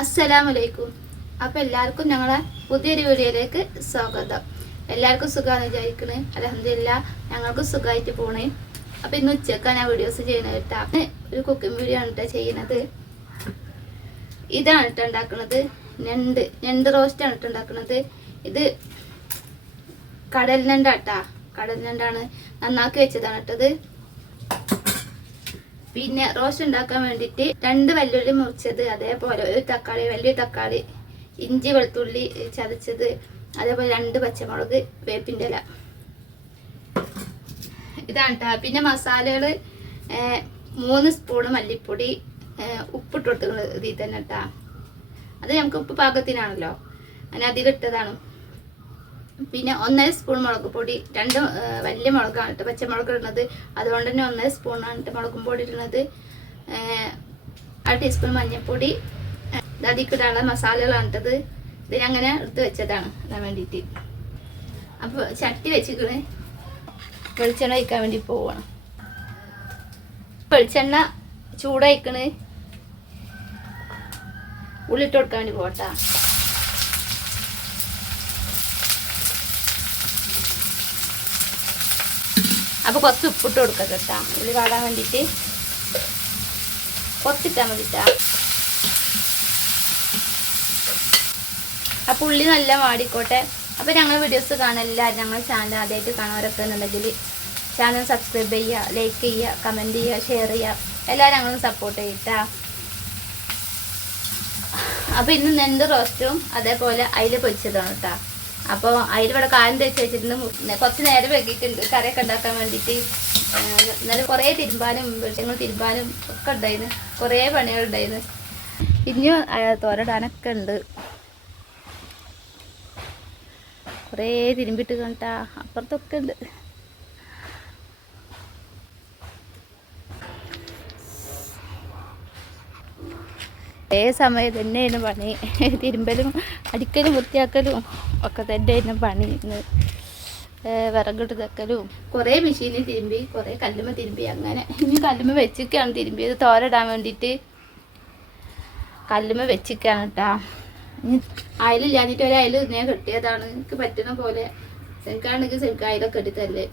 അസ്സലാമലൈക്കും. അപ്പോൾ എല്ലാവർക്കും ഞങ്ങളെ പുതിയൊരു വീഡിയോയിലേക്ക് സ്വാഗതം. എല്ലാവർക്കും സുഖമാണ് വിചാരിക്കണേ. അലഹമില്ല ഞങ്ങൾക്കും സുഖമായിട്ട് പോണേ. അപ്പോൾ ഇന്ന് ഉച്ചക്കാണ് ഞാൻ വീഡിയോസ് ചെയ്യുന്നത് കേട്ടാ. ഒരു കുക്കിംഗ് വീഡിയോ ആണ് കേട്ടോ ചെയ്യുന്നത്. ഇതാണ് കേട്ടോ ഉണ്ടാക്കുന്നത് ഞണ്ട് ഞണ്ട് റോസ്റ്റാണ് കേട്ടോ ഉണ്ടാക്കുന്നത് ഇത് കടൽ ഞണ്ടാട്ടാ കടൽ ഞണ്ടാണ് നന്നാക്കി വെച്ചതാണ് കേട്ടത് പിന്നെ റോസ്റ്റ് ഉണ്ടാക്കാൻ വേണ്ടിയിട്ട് രണ്ട് വെല്ലുള്ളി മുറിച്ചത് അതേപോലെ ഒരു തക്കാളി വലിയ തക്കാളി ഇഞ്ചി വെളുത്തുള്ളി ചതച്ചത് അതേപോലെ രണ്ട് പച്ചമുളക് വേപ്പിന്റെ ഇല. ഇതാണ് കേട്ടോ പിന്നെ മസാലകൾ മൂന്ന് സ്പൂൺ മല്ലിപ്പൊടി ഉപ്പിട്ട് കൊടുക്കുന്നത് ഇതിൽ തന്നെ കേട്ടോ അത് നമുക്ക് ഉപ്പ് പാകത്തിനാണല്ലോ. അങ്ങനെ അധികം ഇട്ടതാണ്. പിന്നെ ഒന്നര സ്പൂൺ മുളക് പൊടി രണ്ട് വലിയ മുളകാണ് പച്ചമുളക് ഇടുന്നത്. അതുകൊണ്ട് തന്നെ ഒന്നര സ്പൂണാണ് കേട്ടോ മുളകും പൊടി ഇടുന്നത്. അര ടീസ്പൂൺ മഞ്ഞൾപ്പൊടി. ദതിക്കിടാനുള്ള മസാലകളാണ് കേട്ടത് ഇത് ഞാൻ അങ്ങനെ എടുത്ത് വെച്ചതാണ് ഇടാൻ വേണ്ടിയിട്ട്. അപ്പോൾ ചട്ടി വെച്ചിക്കണ് വെളിച്ചെണ്ണ ഒഴിക്കാൻ വേണ്ടി പോവുകയാണ് വെളിച്ചെണ്ണ ചൂടായിക്കണ്. ഉള്ളിട്ട് കൊടുക്കാൻ വേണ്ടി പോട്ടാ അപ്പോൾ കുറച്ച് ഉപ്പിട്ട് കൊടുക്കാം കേട്ടാ. ഉള്ളി വാടാൻ വേണ്ടിയിട്ട്. കുറച്ചിട്ടാൽ മതിട്ടാ അപ്പോൾ ഉള്ളി നല്ല വാടിക്കോട്ടെ. അപ്പോൾ ഞങ്ങൾ വീഡിയോസ് കാണാനില്ല ഞങ്ങൾ ചാനൽ ആദ്യമായിട്ട് കാണാറൊക്കെ എന്നുണ്ടെങ്കിൽ ചാനൽ സബ്സ്ക്രൈബ് ചെയ്യുക ലൈക്ക് ചെയ്യുക കമന്റ് ചെയ്യുക ഷെയർ ചെയ്യുക. എല്ലാവരും ഞങ്ങളും സപ്പോർട്ട് ചെയ്യട്ടാ. അപ്പോൾ ഇന്ന് നെണ്ട് റോസ്റ്റും അതേപോലെ അതിൽ പൊരിച്ചതാണ് കേട്ടോ അപ്പോൾ അയില ഇവിടെ കാലം തേച്ച് വെച്ചിട്ടുണ്ട്. കുറച്ച് നേരം വെക്കിയിട്ടുണ്ട് കറിയൊക്കെ ഉണ്ടാക്കാൻ വേണ്ടിയിട്ട്. എന്നാലും കുറേ തിരുമ്പാനും വെളിച്ചങ്ങൾ തിരുമ്പാനും ഒക്കെ ഉണ്ടായിരുന്നു. കുറേ പണികളുണ്ടായിരുന്നു ഇനിയും തോരടാനൊക്കെ ഉണ്ട്. കുറേ തിരുമ്പിട്ട് കണ്ടാ അപ്പുറത്തൊക്കെ ഉണ്ട്. ഒരേ സമയം തന്നെയായിരുന്നു പണി. തിരുമ്പലും അടിക്കലും വൃത്തിയാക്കലും ഒക്കെ തന്നെയായിരുന്നു പണി ഇന്ന്. വിറകിട്ട് തെക്കലും കുറേ മെഷീനിൽ തിരുമ്പി കുറേ കല്ലുമ തിരുമ്പി അങ്ങനെ ഇനി കല്ലുമ്മ വെച്ചിക്കാണ് തിരുമ്പിയത് തോരടാൻ വേണ്ടിയിട്ട് കല്ലുമ്മ വെച്ചിക്കാണ് കേട്ടാ. അയലില്ലാഞ്ഞിട്ട് ഒരു അയൽ ഞാൻ കെട്ടിയതാണ്. എനിക്ക് പറ്റുന്ന പോലെ സെൻക്കാണെങ്കിൽ സെൻക്ക് അയലൊക്കെ എടുത്തല്ലേ.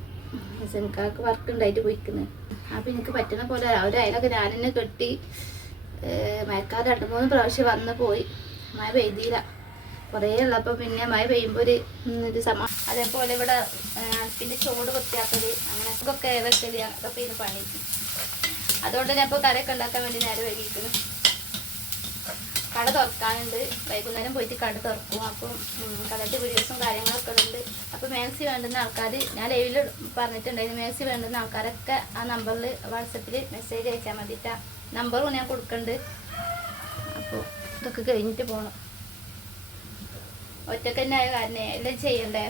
സെൻക്കാർക്ക് വർക്ക് ഉണ്ടായിട്ട് പോയിക്കുന്നത് അപ്പം എനിക്ക് പറ്റുന്ന പോലെ ഒരു അയലൊക്കെ ഞാൻ തന്നെ കെട്ടി മഴക്കാലം രണ്ട് മൂന്ന് പ്രാവശ്യം വന്ന് പോയി. മഴ പെയ്തില്ല. കുറേ ഉള്ളപ്പോൾ പിന്നെ മഴ പെയ്യുമ്പോൾ ഒരു ഇത് സമ അതേപോലെ ഇവിടെ പിന്നെ ചോട് വൃത്തിയാക്കൽ അങ്ങനെ ഒക്കെ വെക്കൽ അതൊക്കെ ഇത് പണി. അതുകൊണ്ട് ഞാൻ ഇപ്പോൾ കറിയൊക്കെ ഉണ്ടാക്കാൻ വേണ്ടി നേരെ വൈകിക്കുന്നു കട തുറക്കാനുണ്ട്. വൈകുന്നേരം പോയിട്ട് കട തുറക്കും. അപ്പം കടയുടെ വീഡിയോസും കാര്യങ്ങളൊക്കെ ഉണ്ട്. അപ്പോൾ മാക്സി വേണ്ടുന്ന ആൾക്കാർ ഞാൻ ലൈവിൽ പറഞ്ഞിട്ടുണ്ടായിരുന്നു മാക്സി വേണ്ടുന്ന ആൾക്കാരൊക്കെ ആ നമ്പറിൽ വാട്സപ്പിൽ മെസ്സേജ് അയച്ചാൽ മതിട്ടാ. നമ്പറും ഞാൻ കൊടുക്കുന്നുണ്ട് അപ്പോൾ ഇതൊക്കെ കഴിഞ്ഞിട്ട് പോകണം ഒറ്റയ്ക്ക് തന്നെ ആയ കാരണം എല്ലാം ചെയ്യണ്ടേ?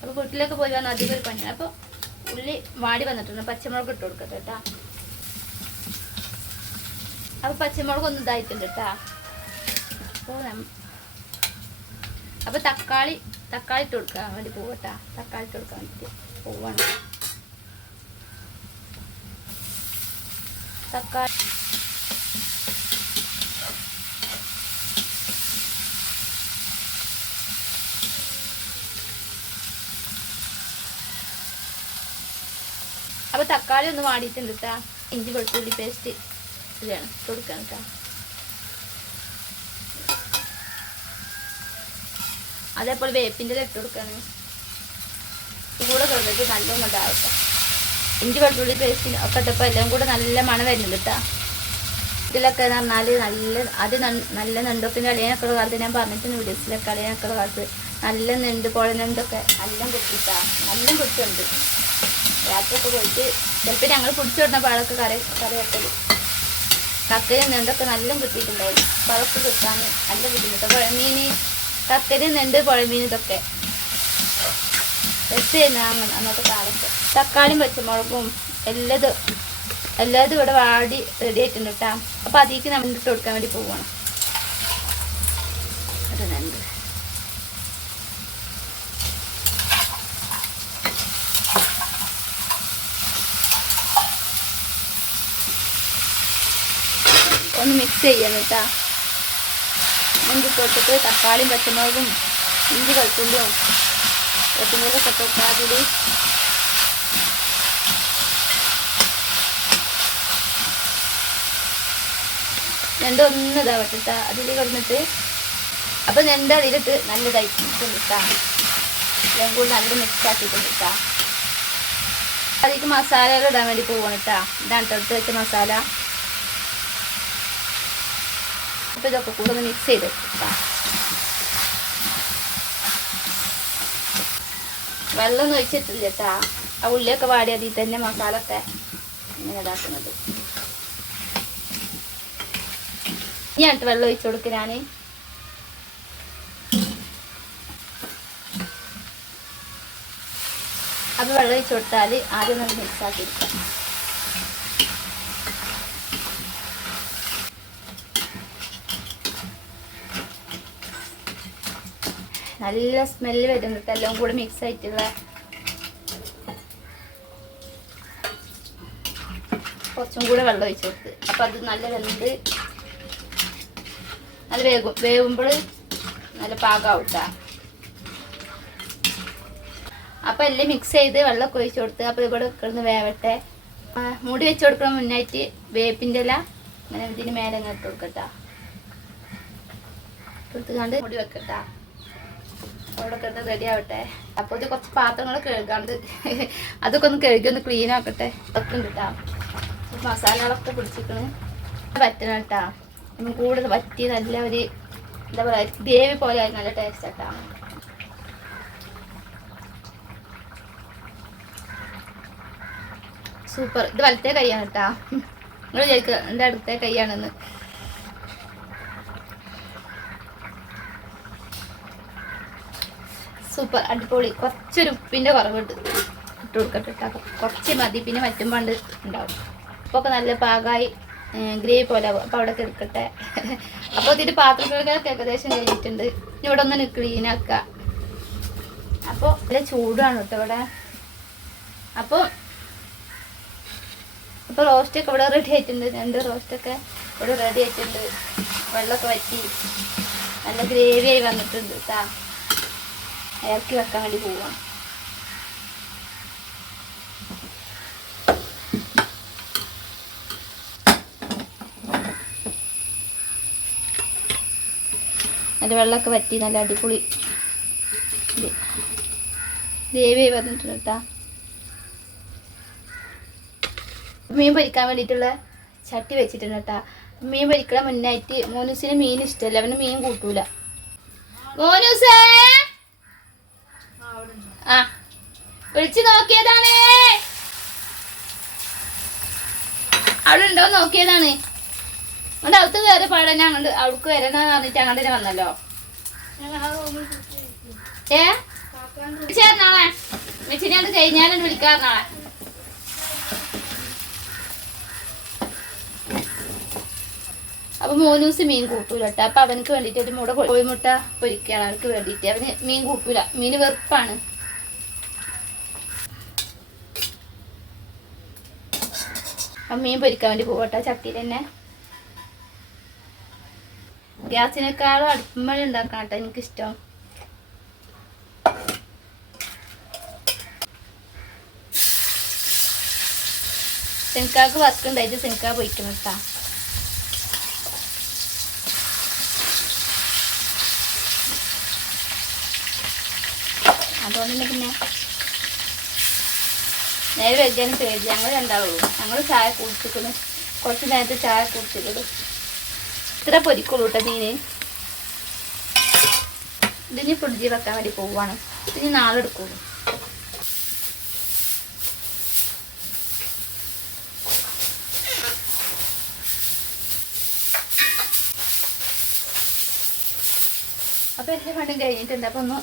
അപ്പോൾ വീട്ടിലൊക്കെ പോയി വന്നാൽ അധികം ഒരു പണിയാണ് അപ്പോൾ ഉള്ളി വാടി വന്നിട്ടുണ്ട്. പച്ചമുളക് ഇട്ട് കൊടുക്കട്ടെ കേട്ടാ അപ്പോൾ പച്ചമുളക് ഒന്ന് ഇതായിട്ടുണ്ട് കേട്ടാ അപ്പോൾ അപ്പോൾ തക്കാളി തക്കാളി ഇട്ട് കൊടുക്കാൻ വേണ്ടി പോവട്ടാ. തക്കാളി ഇട്ട് കൊടുക്കാൻ വേണ്ടി പോവാണ്. തക്കാളി അപ്പോൾ തക്കാളി ഒന്ന് വാടിയിട്ടുണ്ട് കേട്ടാ ഇഞ്ചി വെളുത്തുള്ളി പേസ്റ്റ് ഇതാണ്. കൊടുക്കാൻ കേട്ടാ അതേപോലെ വേപ്പിന്റെ ഇട്ട് കൊടുക്കാണ്. കൂടെ കൊടുത്തിട്ട് നല്ലോണം ഇതാവട്ടെ. ഇഞ്ചി വെളുത്തുള്ളി പേസ്റ്റിന് ഒക്കെ ഇട്ടപ്പോൾ എല്ലാം കൂടെ നല്ല മണം വരുന്നുണ്ട് കേട്ടോ ഇതിലൊക്കെ എന്ന് പറഞ്ഞാൽ നല്ല അത് നല്ല നെണ്ടൊപ്പിന്റെ അളിയനൊക്കെ ഉള്ള കാലത്ത് ഞാൻ പറഞ്ഞിട്ടുണ്ട് വീഡിയോസിലൊക്കെ അളിയനൊക്കെ ഉള്ള കാലത്ത് നല്ല നെണ്ട് പുഴ നെണ്ടൊക്കെ നല്ല കിട്ടിട്ടാ നല്ല കിട്ടുന്നുണ്ട് രാത്രിയൊക്കെ പോയിട്ട് ചിലപ്പോൾ ഞങ്ങൾ പിടിച്ചു വിടുന്ന പാടൊക്കെ കറി കറി വെക്കൽ കക്കയും നെണ്ടൊക്കെ നല്ല കിട്ടിയിട്ടുണ്ടായിരുന്നു പഴക്ക് കിട്ടാൻ നല്ല ബുദ്ധിമുട്ട്. പുഴമീൻ കക്കരും നെണ്ട് പുഴമീൻ ഇതൊക്കെ. അന്നത്തെ കാലത്ത്. തക്കാളിയും പച്ചമുളകും എല്ലാതും എല്ലാതും ഇവിടെ വാടി റെഡി ആയിട്ടുണ്ട് കേട്ടോ അപ്പോൾ അതിലേക്ക് നമ്മൾ ഇട്ട് കൊടുക്കാൻ വേണ്ടി പോവാണ്. ഒന്ന് മിക്സ് ചെയ്യാൻ കേട്ടാ ഇഞ്ചി തൊട്ടിട്ട് തക്കാളിയും പച്ചമുളകും ഇഞ്ചി കൽത്തുള്ളിയും കൊത്തുമുളക് ഇട്ടിട്ട് അതിൽ ഞണ്ട് ഒന്ന് ഇതാവട്ടെ അതിൽ കിടന്നിട്ട്. അപ്പം ഞണ്ട് അതിലിട്ട് നല്ല കിട്ടാ എല്ലാം കൂടി നല്ല മിക്സ് ആക്കിയിട്ട് കിട്ടാ അതിലേക്ക് മസാലകൾ ഇടാൻ വേണ്ടി പോവാണ് കേട്ടാ ഇതാണ് തൊട്ട് വെച്ച മസാല. അപ്പം ഇതൊക്കെ കൂടെ ഒന്ന് മിക്സ് ചെയ്ത് വെള്ളം ഒഴിച്ചിട്ടില്ല കേട്ടാ ആ ഉള്ളിയൊക്കെ വാടി അതിൽ തന്നെ മസാല ഒക്കെ ഇങ്ങനെ ഇതാക്കുന്നത് ഇനിയായിട്ട് വെള്ളം ഒഴിച്ചു കൊടുക്കുക ഞാൻ അപ്പോൾ വെള്ളം ഒഴിച്ചു കൊടുത്താൽ ആദ്യം നമ്മൾ മിക്സ് ആക്കി എടുക്കാം നല്ല സ്മെല്ല് വരുന്നുണ്ട് എല്ലാം കൂടെ മിക്സ് ആയിട്ടുള്ള കുറച്ചും കൂടെ വെള്ളം ഒഴിച്ചു കൊടുത്ത്. അപ്പം അത് നല്ല വെന്ത് നല്ല വേഗം വേവുമ്പോൾ നല്ല പാകമാവും കേട്ടോ അപ്പം എല്ലാം മിക്സ് ചെയ്ത് വെള്ളമൊക്കെ ഒഴിച്ചു കൊടുത്ത് അപ്പോൾ ഇവിടെ കിടന്ന് വേവട്ടെ. മൂടി വെച്ച് കൊടുക്കണ മുന്നായിട്ട് വേപ്പിന്റെ ഇല. അങ്ങനെ ഇതിന് മേലെ അങ്ങ് ഇട്ട് കൊടുക്കട്ടാ കൊടുത്തുകൊണ്ട് മൂടി വെക്കട്ടാ അവിടെ കിടന്ന് റെഡി ആവട്ടെ. അപ്പോൾ ഇത് കുറച്ച് പാത്രങ്ങൾ കഴുകാണ്ട് അതൊക്കെ ഒന്ന് കഴുകി ഒന്ന് ക്ലീൻ ആക്കട്ടെ. ഒക്കെ ഉണ്ട് കേട്ടോ മസാലകളൊക്കെ പിടിച്ചിക്കണ് പറ്റണം കേട്ടാ നമുക്ക് കൂടുതൽ പറ്റി നല്ല ഒരു എന്താ പറയുക ഗ്രേവി പോലെ ആയി നല്ല ടേസ്റ്റ് ആട്ടാ സൂപ്പർ. ഇത് വലത്തെ കൈയാണ് കേട്ടാ നിങ്ങൾ വിചാരിക്കുക എന്റെ അടുത്ത കൈയാണെന്ന്. സൂപ്പർ അടിപൊളി. കുറച്ചൊരു ഉപ്പിന്റെ കുറവുണ്ട്. ഇട്ട് കൊടുക്കട്ടെ കേട്ടോ കുറച്ച് മതി. പിന്നെ മറ്റും പണ്ട് ഉണ്ടാവും. അപ്പോൾ ഒക്കെ നല്ല പാകമായി ഗ്രേവി പോലെ ആവും. അപ്പോൾ അവിടെ എടുക്കട്ടെ അപ്പോൾ ഇതിന്റെ പാത്രങ്ങളൊക്കെ ഏകദേശം കഴിഞ്ഞിട്ടുണ്ട്. ഇവിടെ ഒന്ന് ക്ലീൻ ആക്കുക അപ്പോൾ നല്ല ചൂടാണ് കേട്ടോ ഇവിടെ. അപ്പോൾ അപ്പോൾ റോസ്റ്റൊക്കെ ഇവിടെ റെഡി ആയിട്ടുണ്ട്. രണ്ട് റോസ്റ്റൊക്കെ ഇവിടെ റെഡി ആയിട്ടുണ്ട്. വെള്ളമൊക്കെ വറ്റി. നല്ല ഗ്രേവി ആയി വന്നിട്ടുണ്ട് കേട്ടാ ഇറക്കി വെക്കാൻ വേണ്ടി പോവാം. നല്ല വെള്ളമൊക്കെ വറ്റി നല്ല അടിപൊളി ദേവിയെ പറഞ്ഞിട്ടുണ്ട് കേട്ടാ. മീൻ പൊരിക്കാൻ വേണ്ടിയിട്ടുള്ള ചട്ടി വെച്ചിട്ടുണ്ട് കേട്ടാ. മീൻ പൊരിക്കണ മുന്നായിട്ട് മോനൂസിന് മീൻ ഇഷ്ടമല്ല അവന് മീൻ കൂട്ടൂല. മോനൂസേ ആ വിളിച്ചു നോക്കിയതാണ്. അവിടെ ഉണ്ടോ നോക്കിയതാണ്. അതുകൊണ്ട് അവിടുത്തെ വേറെ പാടാൻ ഞങ്ങൾ അവിടേക്ക് വരണമെന്ന് പറഞ്ഞിട്ട് അങ്ങോട്ട് തന്നെ വന്നല്ലോ. ഏ? ചേർന്നാളെ മെച്ചിനെ അത് കഴിഞ്ഞാലും വിളിക്കാറുന്നാളെ അപ്പൊ മോനൂസ് മീൻ കൂട്ടൂല കേട്ടോ അപ്പൊ അവനക്ക് വേണ്ടിട്ട് ഒരു മുട കോഴിമുട്ട പൊരിക്കുകയാണ് അവർക്ക് വേണ്ടിട്ട് അവന് മീൻ കൂട്ടൂല. മീൻ വെറുപ്പാണ്. മീൻ പൊരിക്കാൻ വേണ്ടി പോകട്ടെ ചട്ടിയിൽ തന്നെ. ഗ്യാസിനേക്കാളും അടുപ്പമഴ ഉണ്ടാക്കണം കേട്ടോ എനിക്കിഷ്ടം. സിനിക്കാക്ക് വർക്ക് ഉണ്ടായിട്ട് സിനിക്ക പൊയ്ക്കണം കേട്ടാ. അതുകൊണ്ട് പിന്നെ നേരെ വെക്കാനും പേടി ഞങ്ങൾ രണ്ടാളുള്ളൂ ഞങ്ങൾ ചായ കുടിച്ചിരിക്കുന്നു. കുറച്ച് നേരത്തെ ചായ കുടിച്ചിട്ടുള്ളൂ ഇത്ര പൊരിക്കുള്ളൂ കേട്ടോ മീന്. ഇതിന് ഫ്രിഡ്ജിൽ വെക്കാൻ വേണ്ടി പോവാണ് ഇതിന് നാളെ എടുക്കുള്ളൂ. അപ്പൊ എന്റെ പണ്ടും കഴിഞ്ഞിട്ടുണ്ട്. അപ്പൊ ഒന്ന്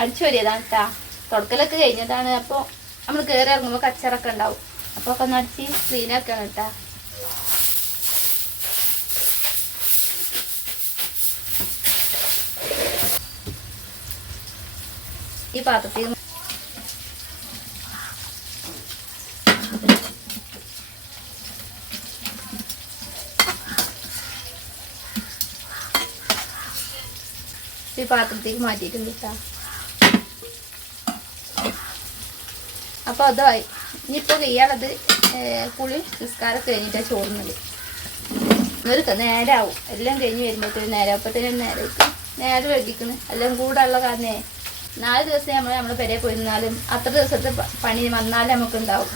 അടിച്ചു വരിയതാണ് കേട്ടാ തുടക്കലൊക്കെ കഴിഞ്ഞതാണ്. അപ്പോൾ നമ്മൾ കയറി ഇറങ്ങുമ്പോൾ കച്ചറൊക്കെ ഉണ്ടാവും. അപ്പോൾ ഒക്കെ ഒന്ന് അടിച്ച് ക്ലീൻ ആക്കണം കേട്ടാ. ഈ പാത്രത്തിൽ ഈ പാത്രത്തേക്ക് മാറ്റിയിട്ടുണ്ട് കേട്ടോ. അപ്പോൾ അതായി. ഇനിയിപ്പോൾ ചെയ്യാനുള്ളത് കുളി നിസ്കാരം കഴിഞ്ഞിട്ടാണ് ചോറുന്നത്. ഇവർക്ക് നേരാവും. എല്ലാം കഴിഞ്ഞ് വരുമ്പോഴത്തേക്കും നേരം തന്നെ നേരം നേരം വെടിക്കുന്നു എല്ലാം കൂടെ ഉള്ള കാരണേ നാല് ദിവസം നമ്മൾ നമ്മളെ പെരയെ പോയിരുന്നാലും അത്ര ദിവസത്തെ പണി വന്നാലും നമുക്ക് ഉണ്ടാവും.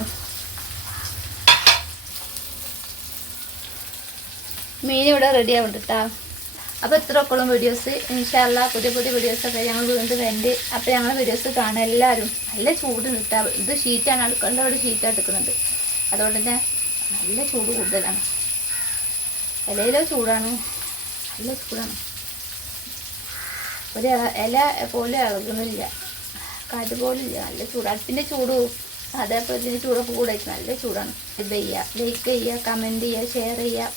മീൻ ഇവിടെ റെഡി ആവുന്നുണ്ട് കേട്ടോ അപ്പോൾ ഇത്ര ഒക്കെയുള്ള വീഡിയോസ് ഇൻഷാല്ല പുതിയ പുതിയ വീഡിയോസൊക്കെ ഞങ്ങൾ വീണ്ടും വേണ്ടി അപ്പോൾ ഞങ്ങൾ വീഡിയോസ് കാണാൻ എല്ലാവരും. നല്ല ചൂട് കിട്ടാം. ഇത് ഷീറ്റാണ് അടുക്കളുടെ അവിടെ ഷീറ്റാണ് അതുകൊണ്ട് തന്നെ നല്ല ചൂട് കൂടുതലാണ്. ഇലയിലോ ചൂടാണ്. നല്ല ചൂടാണ്. ഒരു ഇല- പോലെ ഇളകുന്നില്ല. കാറ്റ് പോലും ഇല്ല. നല്ല ചൂടാണ് പിന്നെ ചൂട് അതേപോലെ ഇതിന്റെ ചൂടൊക്കെ കൂടെ നല്ല ചൂടാണ്. ഇത് ചെയ്യുക ലൈക്ക് ചെയ്യുക കമന്റ് ചെയ്യുക ഷെയർ ചെയ്യുക.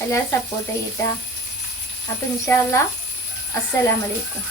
എല്ലാവരും സപ്പോർട്ട് ചെയ്യട്ടാ. അപ്പം ഇൻഷാല്ല അസ്സലാമലൈക്കും